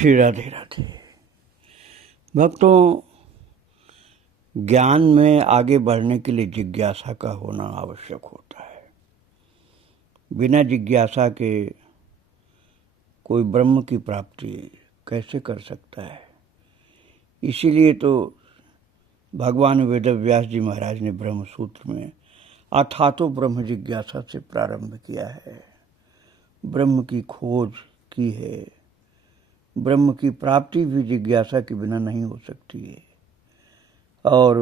श्री राधे राधे। भक्तों, ज्ञान में आगे बढ़ने के लिए जिज्ञासा का होना आवश्यक होता है। बिना जिज्ञासा के कोई ब्रह्म की प्राप्ति कैसे कर सकता है। इसीलिए तो भगवान वेदव्यास जी महाराज ने ब्रह्म सूत्र में अथातो ब्रह्म जिज्ञासा से प्रारंभ किया है। ब्रह्म की खोज की है। ब्रह्म की प्राप्ति भी जिज्ञासा के बिना नहीं हो सकती है। और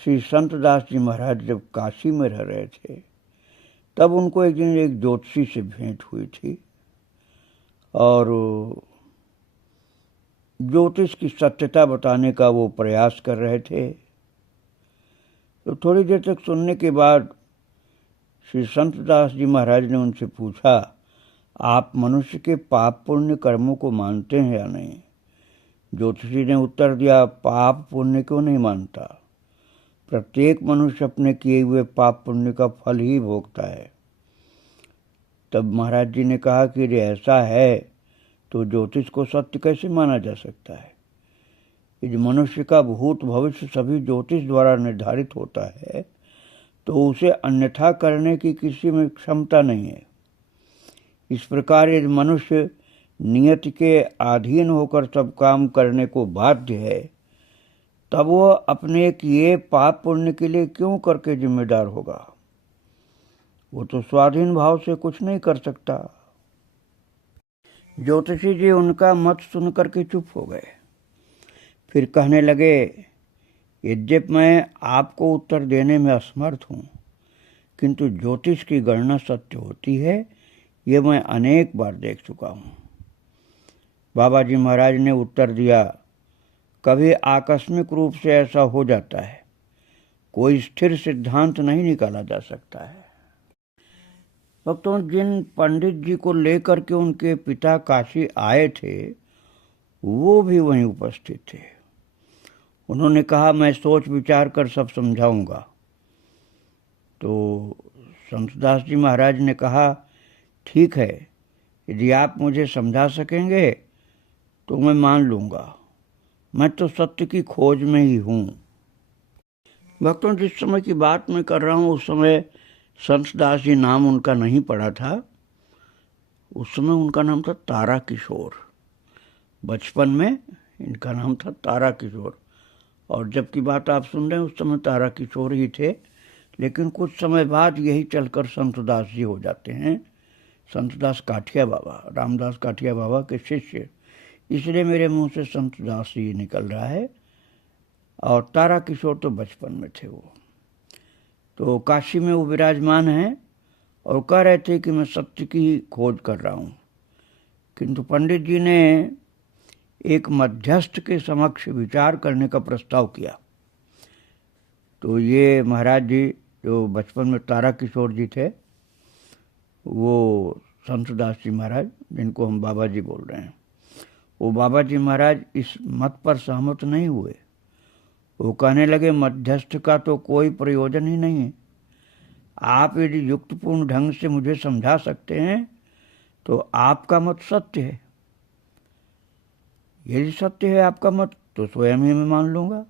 श्री संतदास जी महाराज जब काशी में रह रहे थे तब उनको एक दिन एक ज्योतिषी से भेंट हुई थी और ज्योतिष की सत्यता बताने का वो प्रयास कर रहे थे। तो थोड़ी देर तक सुनने के बाद श्री संतदास जी महाराज ने उनसे पूछा, आप मनुष्य के पाप पुण्य कर्मों को मानते हैं या नहीं? ज्योतिषी ने उत्तर दिया, पाप पुण्य क्यों नहीं मानता? प्रत्येक मनुष्य अपने किए हुए पाप पुण्य का फल ही भोगता है। तब महाराज जी ने कहा कि यदि ऐसा है तो ज्योतिष को सत्य कैसे माना जा सकता है? यदि मनुष्य का भूत भविष्य सभी ज्योतिष द्वारा निर्धारित होता है तो उसे अन्यथा करने की किसी में क्षमता नहीं है। इस प्रकार यदि मनुष्य नियति के अधीन होकर सब काम करने को बाध्य है तब वह अपने किए पाप पुण्य के लिए क्यों करके जिम्मेदार होगा? वो तो स्वाधीन भाव से कुछ नहीं कर सकता। ज्योतिषी जी उनका मत सुनकर के चुप हो गए। फिर कहने लगे, यद्यपि मैं आपको उत्तर देने में असमर्थ हूँ, किंतु ज्योतिष की गणना सत्य होती है, ये मैं अनेक बार देख चुका हूँ। बाबा जी महाराज ने उत्तर दिया, कभी आकस्मिक रूप से ऐसा हो जाता है, कोई स्थिर सिद्धांत नहीं निकाला जा सकता है। भक्तों, जिन पंडित जी को लेकर के उनके पिता काशी आए थे वो भी वहीं उपस्थित थे। उन्होंने कहा, मैं सोच विचार कर सब समझाऊंगा। तो संतदास जी महाराज ने कहा, ठीक है, यदि आप मुझे समझा सकेंगे तो मैं मान लूँगा। मैं तो सत्य की खोज में ही हूँ। भक्तों, जिस समय की बात मैं कर रहा हूँ उस समय संतदास जी नाम उनका नहीं पड़ा था। उस समय उनका नाम था तारा किशोर। बचपन में इनका नाम था तारा किशोर। और जब की बात आप सुन रहे हैं उस समय तारा किशोर ही थे, लेकिन कुछ समय बाद यही चलकर संतदास जी हो जाते हैं। संतदास काठिया बाबा, रामदास काठिया बाबा के शिष्य, इसलिए मेरे मुंह से संतदास जी निकल रहा है। और तारा किशोर तो बचपन में थे। वो तो काशी में वो विराजमान हैं और कह रहे थे कि मैं सत्य की खोज कर रहा हूँ। किंतु पंडित जी ने एक मध्यस्थ के समक्ष विचार करने का प्रस्ताव किया। तो ये महाराज जी जो बचपन में तारा किशोर जी थे, वो संतदास जी महाराज जिनको हम बाबा जी बोल रहे हैं, वो बाबा जी महाराज इस मत पर सहमत नहीं हुए। वो कहने लगे, मध्यस्थ का तो कोई प्रयोजन ही नहीं है। आप यदि युक्तपूर्ण ढंग से मुझे समझा सकते हैं तो आपका मत सत्य है। यदि सत्य है आपका मत तो स्वयं ही मैं मान लूँगा।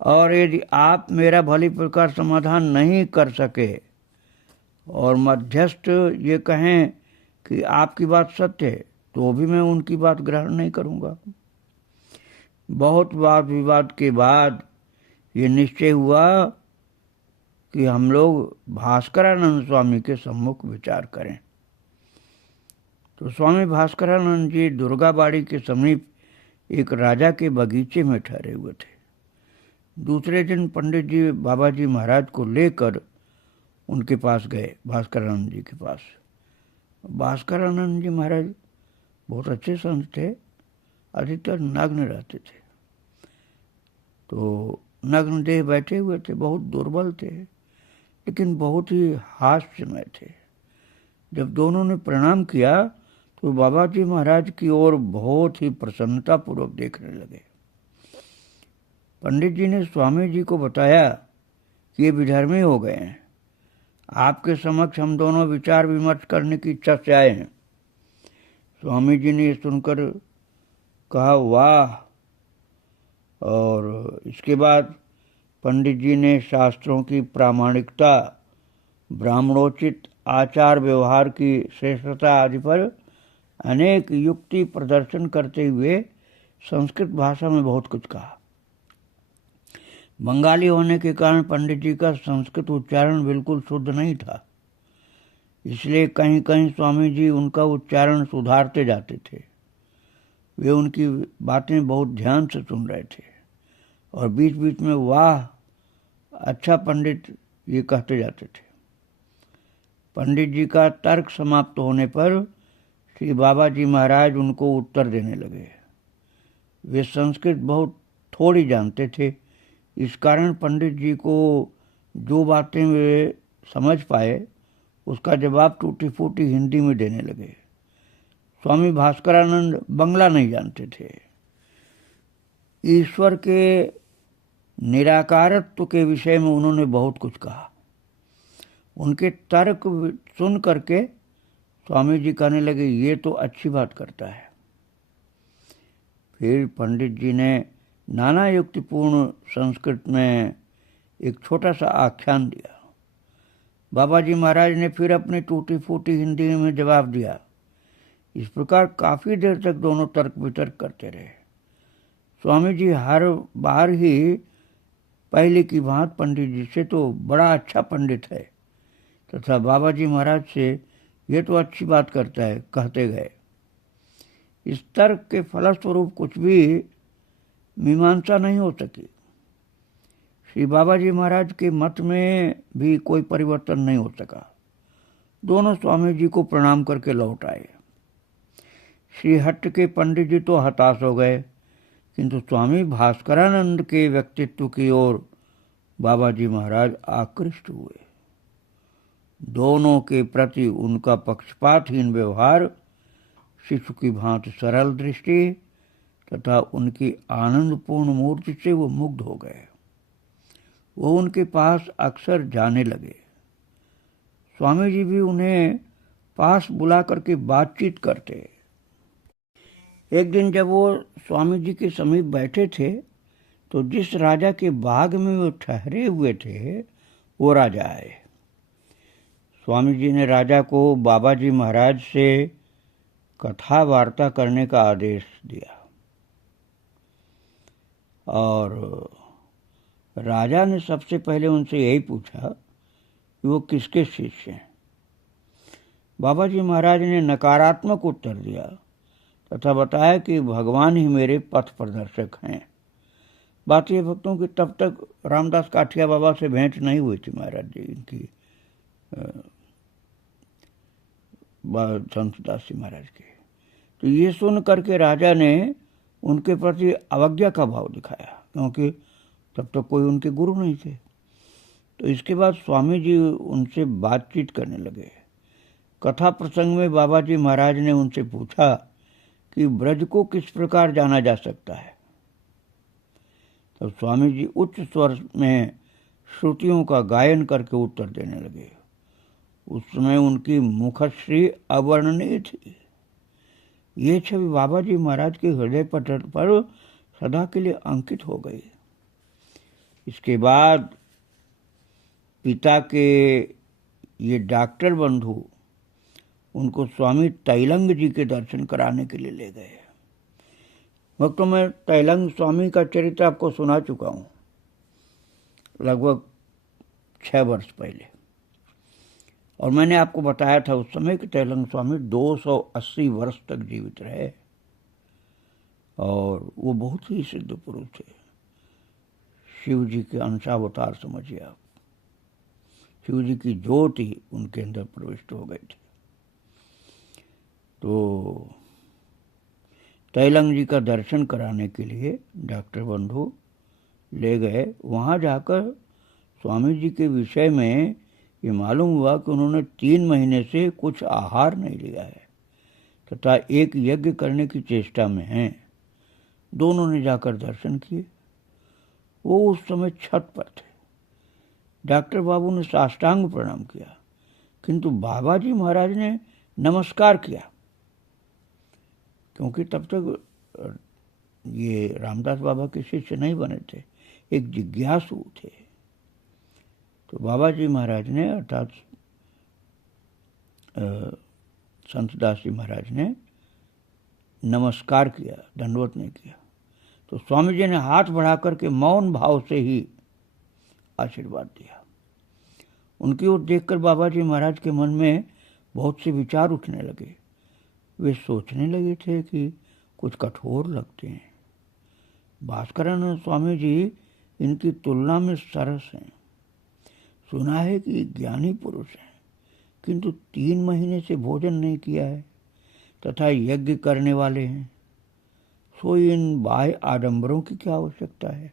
और यदि आप मेरा भली प्रकार समाधान नहीं कर सके और मध्यस्थ ये कहें कि आपकी बात सत्य है तो भी मैं उनकी बात ग्रहण नहीं करूँगा। बहुत वाद विवाद के बाद ये निश्चय हुआ कि हम लोग भास्करानंद स्वामी के सम्मुख विचार करें। तो स्वामी भास्करानंद जी दुर्गाबाड़ी के समीप एक राजा के बगीचे में ठहरे हुए थे। दूसरे दिन पंडित जी बाबा जी महाराज को लेकर उनके पास गए, भास्करानंद जी के पास। भास्करानंद जी महाराज बहुत अच्छे संत थे, अधिकतर नग्न रहते थे। तो नग्न देह बैठे हुए थे, बहुत दुर्बल थे, लेकिन बहुत ही हास्यमय थे। जब दोनों ने प्रणाम किया तो बाबा जी महाराज की ओर बहुत ही प्रसन्नतापूर्वक देखने लगे। पंडित जी ने स्वामी जी को बताया कि ये विधर्मी हो गए हैं, आपके समक्ष हम दोनों विचार विमर्श करने की इच्छा से आए हैं। स्वामी जी ने ये सुनकर कहा वाह। और इसके बाद पंडित जी ने शास्त्रों की प्रामाणिकता, ब्राह्मणोचित आचार व्यवहार की श्रेष्ठता आदि पर अनेक युक्ति प्रदर्शन करते हुए संस्कृत भाषा में बहुत कुछ कहा। बंगाली होने के कारण पंडित जी का संस्कृत उच्चारण बिल्कुल शुद्ध नहीं था, इसलिए कहीं कहीं स्वामी जी उनका उच्चारण सुधारते जाते थे। वे उनकी बातें बहुत ध्यान से सुन रहे थे और बीच बीच में वाह अच्छा पंडित ये कहते जाते थे। पंडित जी का तर्क समाप्त होने पर श्री बाबा जी महाराज उनको उत्तर देने लगे। वे संस्कृत बहुत थोड़ी जानते थे, इस कारण पंडित जी को जो बातें वे समझ पाए उसका जवाब टूटी फूटी हिंदी में देने लगे। स्वामी भास्करानंद बंगला नहीं जानते थे। ईश्वर के निराकारत्व के विषय में उन्होंने बहुत कुछ कहा। उनके तर्क सुन करके स्वामी जी कहने लगे ये तो अच्छी बात करता है। फिर पंडित जी ने नाना युक्तिपूर्ण संस्कृत में एक छोटा सा आख्यान दिया। बाबा जी महाराज ने फिर अपनी टूटी फूटी हिंदी में जवाब दिया। इस प्रकार काफी देर तक दोनों तर्क वितर्क करते रहे। स्वामी जी हर बार ही पहले की भांति पंडित जी से तो बड़ा अच्छा पंडित है तथा बाबा जी महाराज से ये तो अच्छी बात करता है कहते गए। इस तर्क के फलस्वरूप कुछ भी मीमांसा नहीं हो सकी। श्री बाबा जी महाराज के मत में भी कोई परिवर्तन नहीं हो सका। दोनों स्वामी जी को प्रणाम करके लौट आए। श्री हट्ट के पंडित जी तो हताश हो गए, किंतु स्वामी भास्करानंद के व्यक्तित्व की ओर बाबा जी महाराज आकृष्ट हुए। दोनों के प्रति उनका पक्षपातहीन व्यवहार, शिशु की भांति सरल दृष्टि तथा उनकी आनंदपूर्ण मूर्ति से वो मुग्ध हो गए। वो उनके पास अक्सर जाने लगे। स्वामी जी भी उन्हें पास बुला करके बातचीत करते। एक दिन जब वो स्वामी जी के समीप बैठे थे तो जिस राजा के बाग में वो ठहरे हुए थे वो राजा आए। स्वामी जी ने राजा को बाबा जी महाराज से कथा वार्ता करने का आदेश दिया और राजा ने सबसे पहले उनसे यही पूछा कि वो किसके शिष्य हैं। बाबा जी महाराज ने नकारात्मक उत्तर दिया तथा बताया कि भगवान ही मेरे पथ प्रदर्शक हैं। बात ये भक्तों की तब तक रामदास काठिया बाबा से भेंट नहीं हुई थी महाराज जी इनकी, संतदास जी महाराज की। तो ये सुन करके राजा ने उनके प्रति अवज्ञा का भाव दिखाया, क्योंकि तब तक कोई उनके गुरु नहीं थे। तो इसके बाद स्वामी जी उनसे बातचीत करने लगे। कथा प्रसंग में बाबा जी महाराज ने उनसे पूछा कि ब्रज को किस प्रकार जाना जा सकता है। तब स्वामी जी उच्च स्वर में श्रुतियों का गायन करके उत्तर देने लगे। उस समय उनकी मुखश्री अवर्णनीय थी। ये छवि बाबा जी महाराज के हृदय पटल पर सदा के लिए अंकित हो गई। इसके बाद पिता के ये डॉक्टर बंधु उनको स्वामी तैलंग जी के दर्शन कराने के लिए ले गए। भक्तों, मैं तैलंग स्वामी का चरित्र आपको सुना चुका हूँ लगभग 6 वर्ष पहले, और मैंने आपको बताया था उस समय कि तैलंग स्वामी 280 वर्ष तक जीवित रहे और वो बहुत ही सिद्ध पुरुष थे। शिव जी के अंशावतार समझिए आप। शिव जी की ज्योति उनके अंदर प्रविष्ट हो गई थी। तो तैलंग जी का दर्शन कराने के लिए डॉक्टर बंधु ले गए। वहाँ जाकर स्वामी जी के विषय में ये मालूम हुआ कि उन्होंने 3 महीने से कुछ आहार नहीं लिया है तथा एक यज्ञ करने की चेष्टा में हैं। दोनों ने जाकर दर्शन किए। वो उस समय छत पर थे। डॉक्टर बाबू ने साष्टांग प्रणाम किया, किंतु बाबा जी महाराज ने नमस्कार किया। क्योंकि तब तक ये रामदास बाबा के शिष्य नहीं बने थे, एक जिज्ञासु थे। तो बाबा जी महाराज ने अर्थात संत दास जी महाराज ने नमस्कार किया, दंडवत नहीं किया। तो स्वामी जी ने हाथ बढ़ा करके मौन भाव से ही आशीर्वाद दिया। उनकी ओर देखकर बाबा जी महाराज के मन में बहुत से विचार उठने लगे। वे सोचने लगे थे कि कुछ कठोर लगते हैं। भास्करानंद स्वामी जी इनकी तुलना में सरस हैं। सुना है कि ज्ञानी पुरुष हैं, किंतु 3 महीने से भोजन नहीं किया है तथा यज्ञ करने वाले हैं, सो इन बाह्य आडंबरों की क्या आवश्यकता है।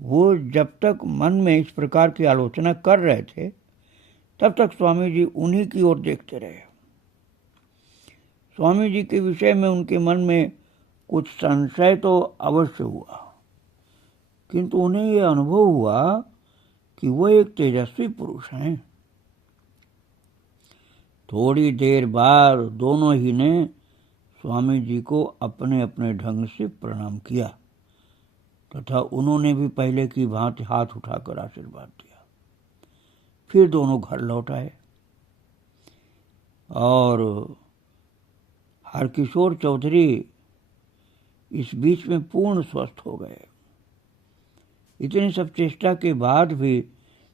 वो जब तक मन में इस प्रकार की आलोचना कर रहे थे तब तक स्वामी जी उन्हीं की ओर देखते रहे। स्वामी जी के विषय में उनके मन में कुछ संशय तो अवश्य हुआ, किंतु उन्हें यह अनुभव हुआ कि वह एक तेजस्वी पुरुष हैं। थोड़ी देर बाद दोनों ही ने स्वामी जी को अपने अपने ढंग से प्रणाम किया तथा उन्होंने भी पहले की भांति हाथ उठाकर आशीर्वाद दिया। फिर दोनों घर लौट आए और हरकिशोर चौधरी इस बीच में पूर्ण स्वस्थ हो गए। इतनी सब चेष्टा के बाद भी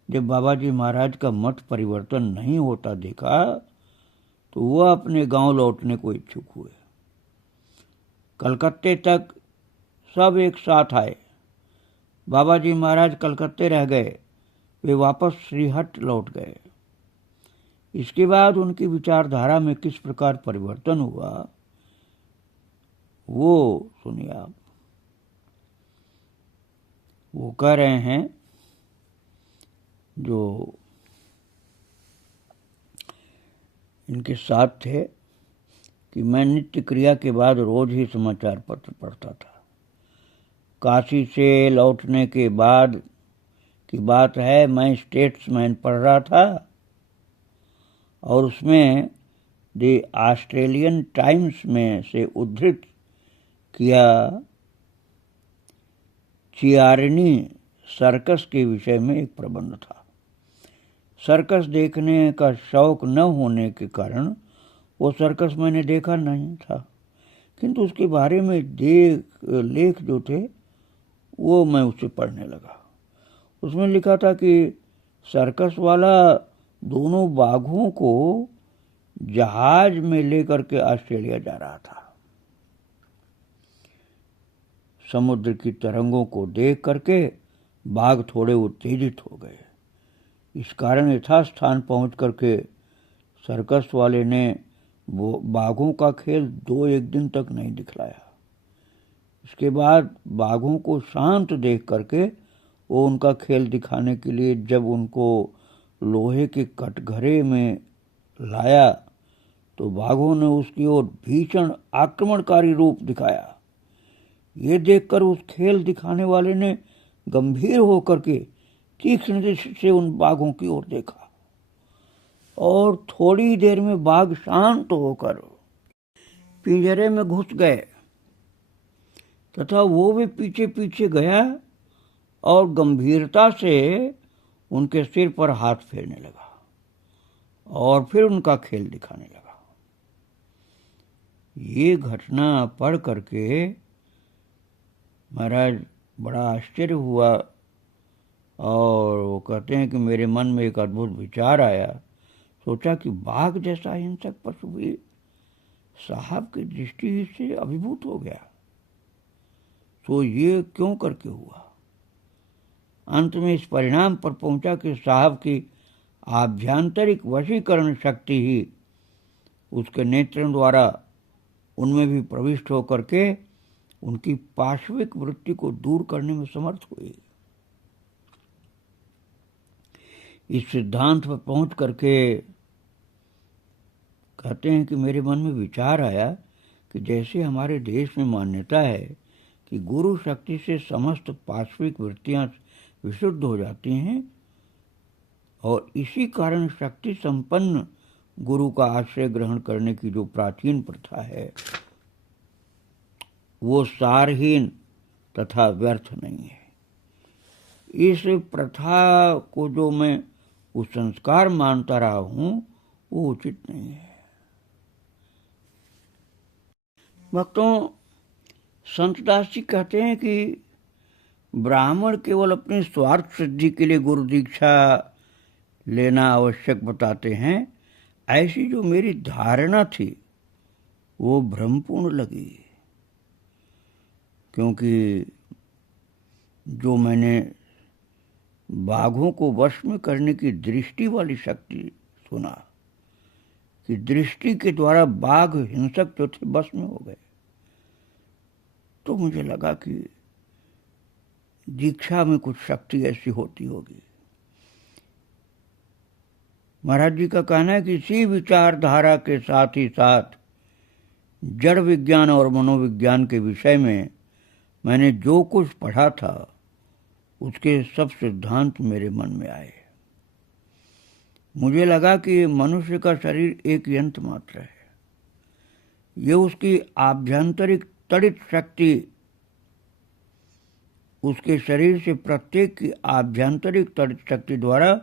जब बाबा जी महाराज का मत परिवर्तन नहीं होता देखा तो वह अपने गांव लौटने को इच्छुक हुए। कलकत्ते तक सब एक साथ आए। बाबा जी महाराज कलकत्ते रह गए, वे वापस श्रीहट लौट गए। इसके बाद उनकी विचारधारा में किस प्रकार परिवर्तन हुआ वो सुनिए आप। वो कह रहे हैं, जो इनके साथ थे, कि मैं नित्य क्रिया के बाद रोज ही समाचार पत्र पढ़ता था। काशी से लौटने के बाद की बात है, मैं स्टेट्समैन पढ़ रहा था और उसमें द ऑस्ट्रेलियन टाइम्स में से उद्धृत किया चियारिनी सर्कस के विषय में एक प्रबंध था। सर्कस देखने का शौक न होने के कारण वो सर्कस मैंने देखा नहीं था, किंतु उसके बारे में लेख जो थे वो मैं उसे पढ़ने लगा। उसमें लिखा था कि सर्कस वाला दोनों बाघों को जहाज में लेकर के ऑस्ट्रेलिया जा रहा था। समुद्र की तरंगों को देख करके बाघ थोड़े उत्तेजित हो गए। इस कारण यथास्थान पहुंच करके सर्कस वाले ने वो बाघों का खेल 2-1 दिन तक नहीं दिखलाया। इसके बाद बाघों को शांत देख करके वो उनका खेल दिखाने के लिए जब उनको लोहे के कटघरे में लाया तो बाघों ने उसकी ओर भीषण आक्रमणकारी रूप दिखाया। ये देखकर उस खेल दिखाने वाले ने गंभीर होकर के तीक्ष्ण दृष्टि से उन बाघों की ओर देखा और थोड़ी देर में बाघ शांत होकर पिंजरे में घुस गए तथा वो भी पीछे पीछे गया और गंभीरता से उनके सिर पर हाथ फेरने लगा और फिर उनका खेल दिखाने लगा। ये घटना पढ़ करके महाराज बड़ा आश्चर्य हुआ और वो कहते हैं कि मेरे मन में एक अद्भुत विचार आया। सोचा कि बाघ जैसा हिंसक पशु भी साहब की दृष्टि से अभिभूत हो गया, तो ये क्यों करके हुआ। अंत में इस परिणाम पर पहुंचा कि साहब की आभ्यंतरिक वशीकरण शक्ति ही उसके नेत्रों द्वारा उनमें भी प्रविष्ट होकर के उनकी पार्श्विक वृत्ति को दूर करने में समर्थ हुई। इस सिद्धांत पर पहुंच करके कहते हैं कि मेरे मन में विचार आया कि जैसे हमारे देश में मान्यता है कि गुरु शक्ति से समस्त पार्श्विक वृत्तियां विशुद्ध हो जाती हैं और इसी कारण शक्ति संपन्न गुरु का आश्रय ग्रहण करने की जो प्राचीन प्रथा है वो सारहीन तथा व्यर्थ नहीं है। इस प्रथा को जो मैं कुसंस्कार मानता रहा हूं वो उचित नहीं है। भक्तों, संतदास जी कहते हैं कि ब्राह्मण केवल अपनी स्वार्थ सिद्धि के लिए गुरु दीक्षा लेना आवश्यक बताते हैं। ऐसी जो मेरी धारणा थी वो भ्रमपूर्ण लगी, क्योंकि जो मैंने बाघों को वश में करने की दृष्टि वाली शक्ति सुना कि दृष्टि के द्वारा बाघ हिंसक जो थे वश में हो गए, तो मुझे लगा कि दीक्षा में कुछ शक्ति ऐसी होती होगी। महाराज जी का कहना है कि इसी विचारधारा के साथ ही साथ जड़ विज्ञान और मनोविज्ञान के विषय में मैंने जो कुछ पढ़ा था उसके सब सिद्धांत मेरे मन में आए। मुझे लगा कि मनुष्य का शरीर एक यंत्र मात्र है। ये उसकी आभ्यंतरिक तड़ित शक्ति उसके शरीर से प्रत्येक की आभ्यंतरिक तड़ित शक्ति द्वारा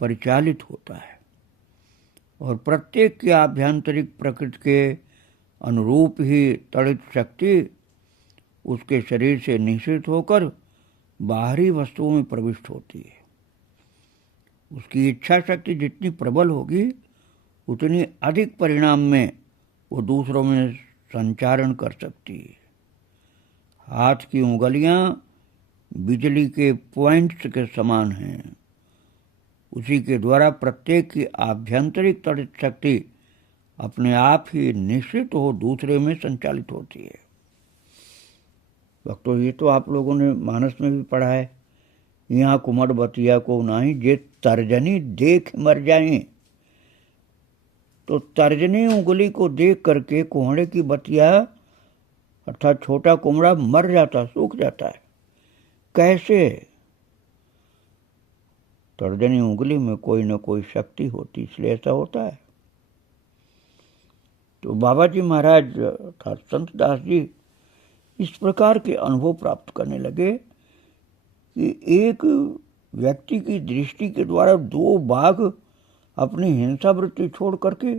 परिचालित होता है और प्रत्येक की आभ्यंतरिक प्रकृति के अनुरूप ही तड़ित शक्ति उसके शरीर से निश्चित होकर बाहरी वस्तुओं में प्रविष्ट होती है। उसकी इच्छा शक्ति जितनी प्रबल होगी उतनी अधिक परिणाम में वो दूसरों में संचारण कर सकती है। हाथ की उंगलियां बिजली के पॉइंट्स के समान हैं। उसी के द्वारा प्रत्येक की आभ्यंतरिक तड़ित शक्ति अपने आप ही निश्चित हो दूसरे में संचालित होती है। भक्तों, ये तो आप लोगों ने मानस में भी पढ़ा है, यहाँ कुमड़ बतिया को नाही जे तर्जनी देख मर जाए। तो तर्जनी उंगली को देख करके कोहड़े की बतिया अर्थात छोटा कुमड़ा मर जाता, सूख जाता है। कैसे? तर्जनी उंगली में कोई न कोई शक्ति होती, इसलिए ऐसा होता है। तो बाबा जी महाराज अर्थात संत दास जी इस प्रकार के अनुभव प्राप्त करने लगे कि एक व्यक्ति की दृष्टि के द्वारा दो बाघ अपनी हिंसा वृत्ति छोड़ करके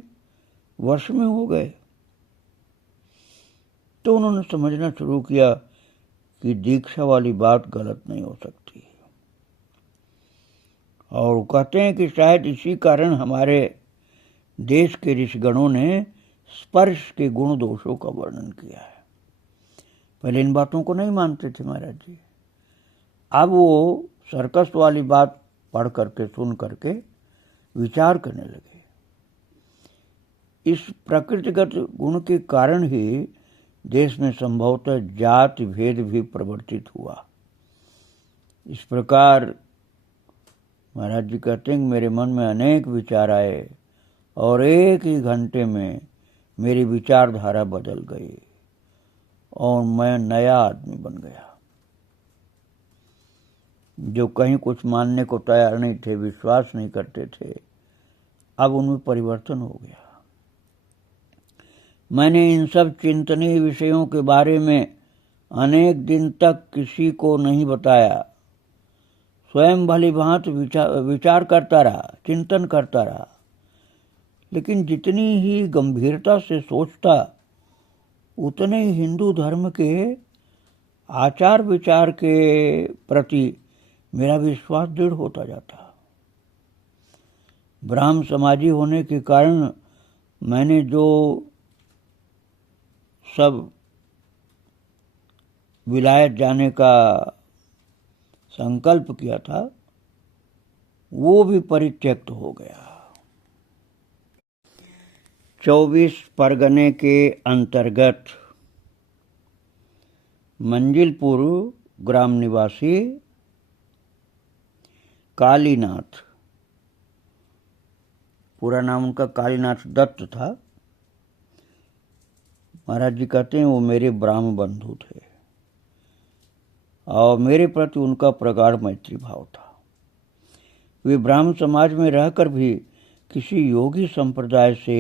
वश में हो गए। तो उन्होंने समझना शुरू किया कि दीक्षा वाली बात गलत नहीं हो सकती। और वो कहते हैं कि शायद इसी कारण हमारे देश के ऋषिगणों ने स्पर्श के गुण दोषों का वर्णन किया है। पहले इन बातों को नहीं मानते थे महाराज जी। अब वो सर्कस वाली बात पढ़ करके सुन करके विचार करने लगे। इस प्रकृतिगत गुण के कारण ही देश में संभवतः जाति भेद भी प्रवर्तित हुआ। इस प्रकार महाराज जी कहते हैं कि मेरे मन में अनेक विचार आए और एक ही घंटे में मेरी विचारधारा बदल गई और मैं नया आदमी बन गया। जो कहीं कुछ मानने को तैयार नहीं थे, विश्वास नहीं करते थे, अब उनमें परिवर्तन हो गया। मैंने इन सब चिंतनीय विषयों के बारे में अनेक दिन तक किसी को नहीं बताया। स्वयं भली भांति विचार करता रहा, चिंतन करता रहा, लेकिन जितनी ही गंभीरता से सोचता उतने ही हिंदू धर्म के आचार विचार के प्रति मेरा विश्वास दृढ़ होता जाता। ब्राह्म समाजी होने के कारण मैंने जो सब विलायत जाने का संकल्प किया था वो भी परित्यक्त हो गया। 24 परगने के अंतर्गत मंजिलपुर ग्राम निवासी कालीनाथ, पूरा नाम उनका कालीनाथ दत्त था। महाराज जी कहते हैं वो मेरे ब्राह्म बंधु थे और मेरे प्रति उनका प्रगाढ़ मैत्री भाव था। वे ब्राह्म समाज में रहकर भी किसी योगी संप्रदाय से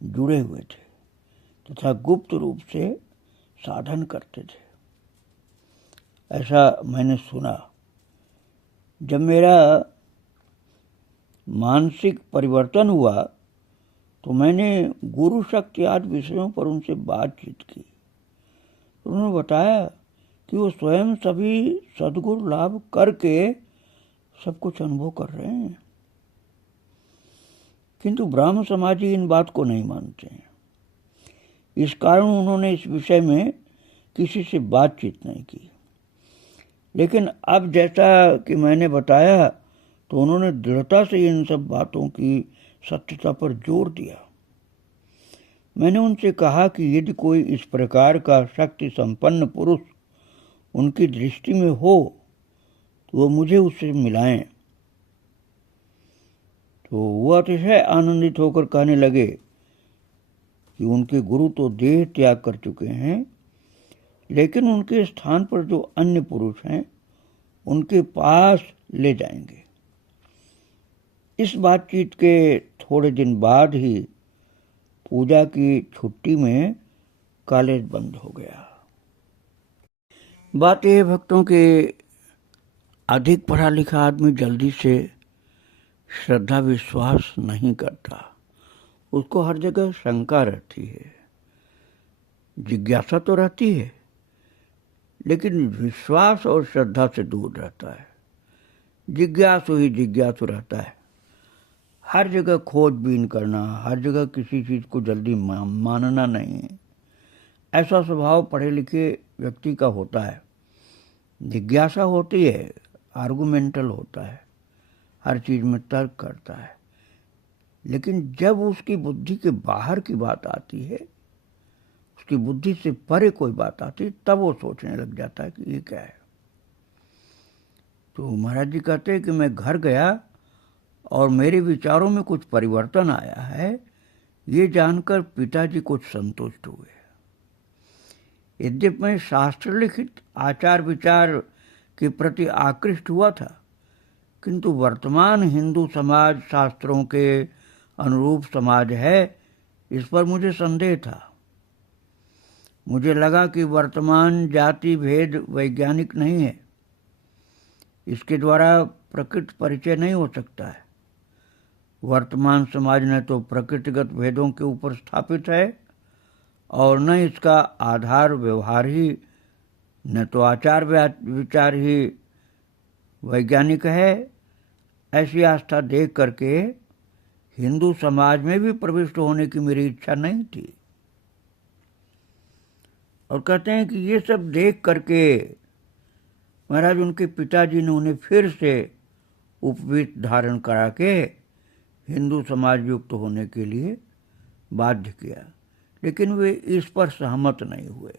जुड़े हुए थे तथा गुप्त रूप से साधन करते थे, ऐसा मैंने सुना। जब मेरा मानसिक परिवर्तन हुआ तो मैंने गुरु शक्ति आदि विषयों पर उनसे बातचीत की। उन्होंने बताया कि वो स्वयं सभी सद्गुरु लाभ करके सब कुछ अनुभव कर रहे हैं, किंतु ब्राह्म समाजी इन बात को नहीं मानते हैं। इस कारण उन्होंने इस विषय में किसी से बातचीत नहीं की। लेकिन अब जैसा कि मैंने बताया तो उन्होंने दृढ़ता से इन सब बातों की सत्यता पर जोर दिया। मैंने उनसे कहा कि यदि कोई इस प्रकार का शक्ति संपन्न पुरुष उनकी दृष्टि में हो तो वो मुझे उससे मिलाएं। तो वो अतिशय आनंदित होकर कहने लगे कि उनके गुरु तो देह त्याग कर चुके हैं, लेकिन उनके स्थान पर जो अन्य पुरुष हैं उनके पास ले जाएंगे। इस बातचीत के थोड़े दिन बाद ही पूजा की छुट्टी में कॉलेज बंद हो गया। बात यह भक्तों के अधिक पढ़ा लिखा आदमी जल्दी से श्रद्धा विश्वास नहीं करता। उसको हर जगह शंका रहती है, जिज्ञासा तो रहती है, लेकिन विश्वास और श्रद्धा से दूर रहता है। जिज्ञासु ही जिज्ञासु रहता है। हर जगह खोजबीन करना, हर जगह किसी चीज़ को जल्दी मानना नहीं है। ऐसा स्वभाव पढ़े लिखे व्यक्ति का होता है। जिज्ञासा होती है, आर्गुमेंटल होता है, हर चीज़ में तर्क करता है, लेकिन जब उसकी बुद्धि के बाहर की बात आती है, उसकी बुद्धि से परे कोई बात आती है, तब वो सोचने लग जाता है कि ये क्या है। तो महाराज जी कहते हैं कि मैं घर गया और मेरे विचारों में कुछ परिवर्तन आया है। ये जानकर पिताजी कुछ संतुष्ट हुए। यद्यपि मैं शास्त्र लिखित आचार विचार के प्रति आकृष्ट हुआ था, किंतु वर्तमान हिंदू समाज शास्त्रों के अनुरूप समाज है, इस पर मुझे संदेह था। मुझे लगा कि वर्तमान जाति भेद वैज्ञानिक नहीं है, इसके द्वारा प्रकृत परिचय नहीं हो सकता है। वर्तमान समाज न तो प्रकृतिगत भेदों के ऊपर स्थापित है और न इसका आधार व्यवहार ही, न तो आचार विचार ही वैज्ञानिक है। ऐसी आस्था देख करके हिंदू समाज में भी प्रविष्ट होने की मेरी इच्छा नहीं थी। और कहते हैं कि ये सब देख करके महाराज उनके पिताजी ने उन्हें फिर से उपवीत धारण करा के हिंदू समाज युक्त होने के लिए बाध्य किया, लेकिन वे इस पर सहमत नहीं हुए।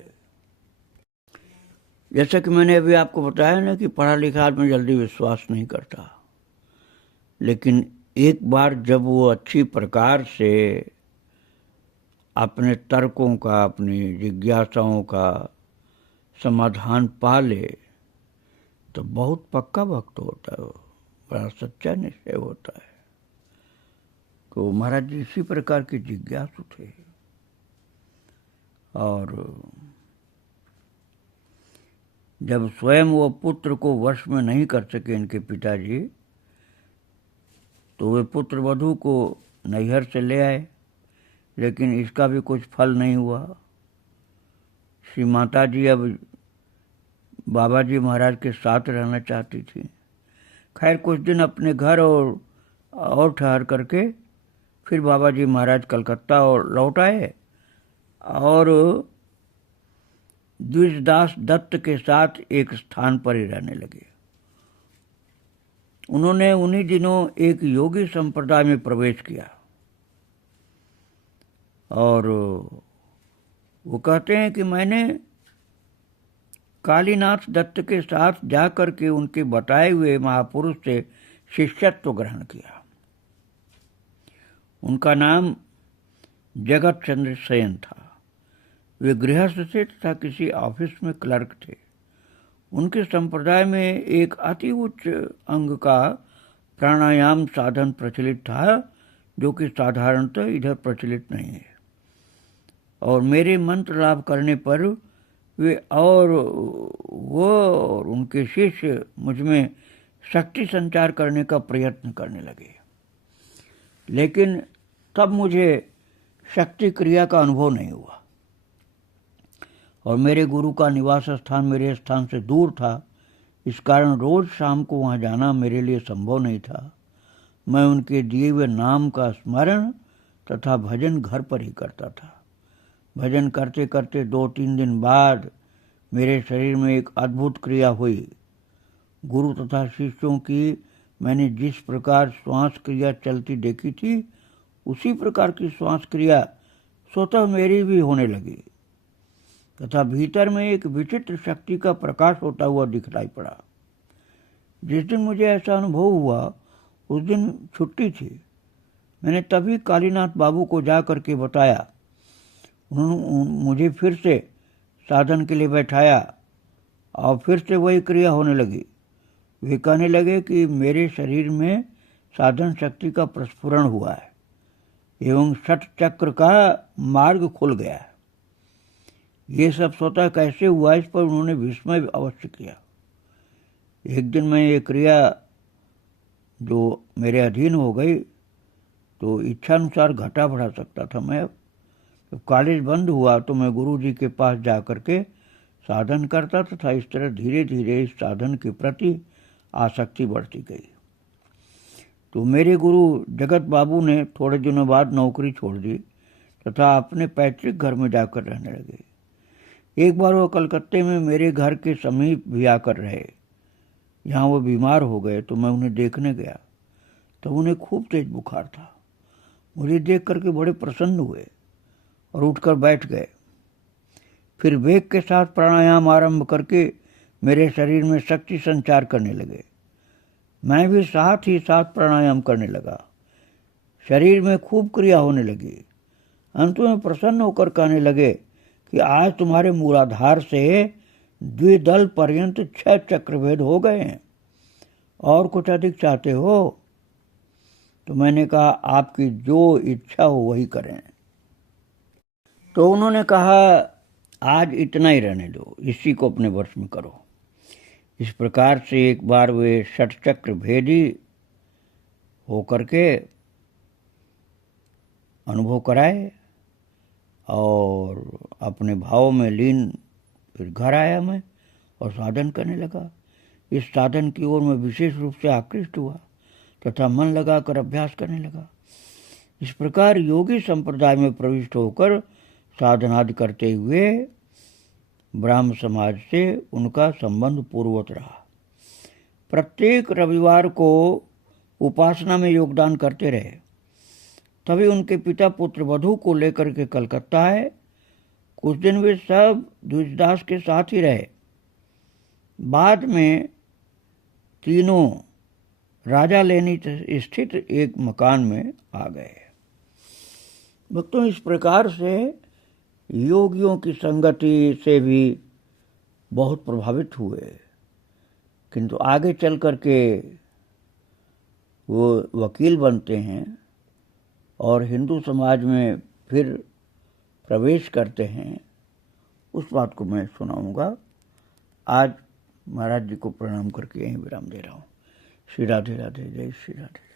जैसा कि मैंने अभी आपको बताया ना कि पढ़ा लिखा आदमी जल्दी विश्वास नहीं करता, लेकिन एक बार जब वो अच्छी प्रकार से अपने तर्कों का, अपनी जिज्ञासाओं का समाधान पा ले तो बहुत पक्का भक्त होता है, बड़ा सच्चा निश्चय होता है। तो महाराज जी इसी प्रकार के जिज्ञासु थे। और जब स्वयं वो पुत्र को वश में नहीं कर सके इनके पिताजी, तो वे पुत्र वधू को नैहर से ले आए, लेकिन इसका भी कुछ फल नहीं हुआ। श्री माता जी अब बाबा जी महाराज के साथ रहना चाहती थी। खैर कुछ दिन अपने घर और ठहर करके फिर बाबा जी महाराज कलकत्ता और लौट आए और द्विजदास दत्त के साथ एक स्थान पर ही रहने लगे। उन्होंने उन्हीं दिनों एक योगी संप्रदाय में प्रवेश किया और वो कहते हैं कि मैंने कालीनाथ दत्त के साथ जाकर के उनके बताए हुए महापुरुष से शिष्यत्व ग्रहण किया। उनका नाम जगत चंद्र सेन था। वे गृहस्थ थे तथा किसी ऑफिस में क्लर्क थे। उनके संप्रदाय में एक अति उच्च अंग का प्राणायाम साधन प्रचलित था, जो कि साधारणतः इधर प्रचलित नहीं है। और मेरे मंत्र लाभ करने पर वे और वो और उनके शिष्य मुझ में शक्ति संचार करने का प्रयत्न करने लगे, लेकिन तब मुझे शक्ति क्रिया का अनुभव नहीं हुआ। और मेरे गुरु का निवास स्थान मेरे स्थान से दूर था, इस कारण रोज शाम को वहाँ जाना मेरे लिए संभव नहीं था। मैं उनके दिए हुए नाम का स्मरण तथा भजन घर पर ही करता था। भजन करते करते 2-3 दिन बाद मेरे शरीर में एक अद्भुत क्रिया हुई। गुरु तथा शिष्यों की मैंने जिस प्रकार श्वास क्रिया चलती देखी थी, उसी प्रकार की श्वास क्रिया स्वतः मेरी भी होने लगी तथा भीतर में एक विचित्र शक्ति का प्रकाश होता हुआ दिखलाई पड़ा। जिस दिन मुझे ऐसा अनुभव हुआ, उस दिन छुट्टी थी। मैंने तभी कालीनाथ बाबू को जा करके बताया। उन्होंने मुझे फिर से साधन के लिए बैठाया और फिर से वही क्रिया होने लगी। वे कहने लगे कि मेरे शरीर में साधन शक्ति का प्रस्फुरण हुआ है एवं षट चक्र का मार्ग खुल गया है। ये सब स्वतः कैसे हुआ, इस पर उन्होंने विस्मय अवश्य किया। एक दिन मैं ये क्रिया जो मेरे अधीन हो गई, तो इच्छानुसार घटा बढ़ा सकता था मैं। जब कॉलेज बंद हुआ तो मैं गुरु जी के पास जा करके साधन करता तथा इस तरह धीरे धीरे इस साधन के प्रति आसक्ति बढ़ती गई। तो मेरे गुरु जगत बाबू ने थोड़े दिनों बाद नौकरी छोड़ दी तथा अपने पैतृक घर में जाकर रहने लगे। एक बार वो कलकत्ते में मेरे घर के समीप भी आकर रहे। यहाँ वो बीमार हो गए तो मैं उन्हें देखने गया, तो उन्हें खूब तेज बुखार था। मुझे देख करके बड़े प्रसन्न हुए और उठकर बैठ गए। फिर वेग के साथ प्राणायाम आरंभ करके मेरे शरीर में शक्ति संचार करने लगे। मैं भी साथ ही साथ प्राणायाम करने लगा। शरीर में खूब क्रिया होने लगी। अंत में प्रसन्न होकर कहने लगे कि आज तुम्हारे मूलाधार से द्विदल पर्यंत 6 चक्रभेद हो गए हैं, और कुछ अधिक चाहते हो? तो मैंने कहा, आपकी जो इच्छा हो वही करें। तो उन्होंने कहा, आज इतना ही रहने दो, इसी को अपने वश में करो। इस प्रकार से एक बार वे षट चक्र भेदी होकर के अनुभव कराए और अपने भाव में लीन फिर घर आया मैं और साधन करने लगा। इस साधन की ओर मैं विशेष रूप से आकृष्ट हुआ तथा मन लगाकर अभ्यास करने लगा। इस प्रकार योगी संप्रदाय में प्रविष्ट होकर साधनादि करते हुए ब्राह्म समाज से उनका संबंध पूर्ववत रहा। प्रत्येक रविवार को उपासना में योगदान करते रहे। तभी उनके पिता पुत्र वधू को लेकर के कलकत्ता आए। कुछ दिन वे सब द्विजदास के साथ ही रहे। बाद में तीनों राजा लेनी स्थित एक मकान में आ गए। भक्तों, इस प्रकार से योगियों की संगति से भी बहुत प्रभावित हुए, किंतु आगे चल करके वो वकील बनते हैं और हिंदू समाज में फिर प्रवेश करते हैं। उस बात को मैं सुनाऊंगा। आज महाराज जी को प्रणाम करके यहीं विराम दे रहा हूँ। श्री राधे राधे, जय श्री राधे।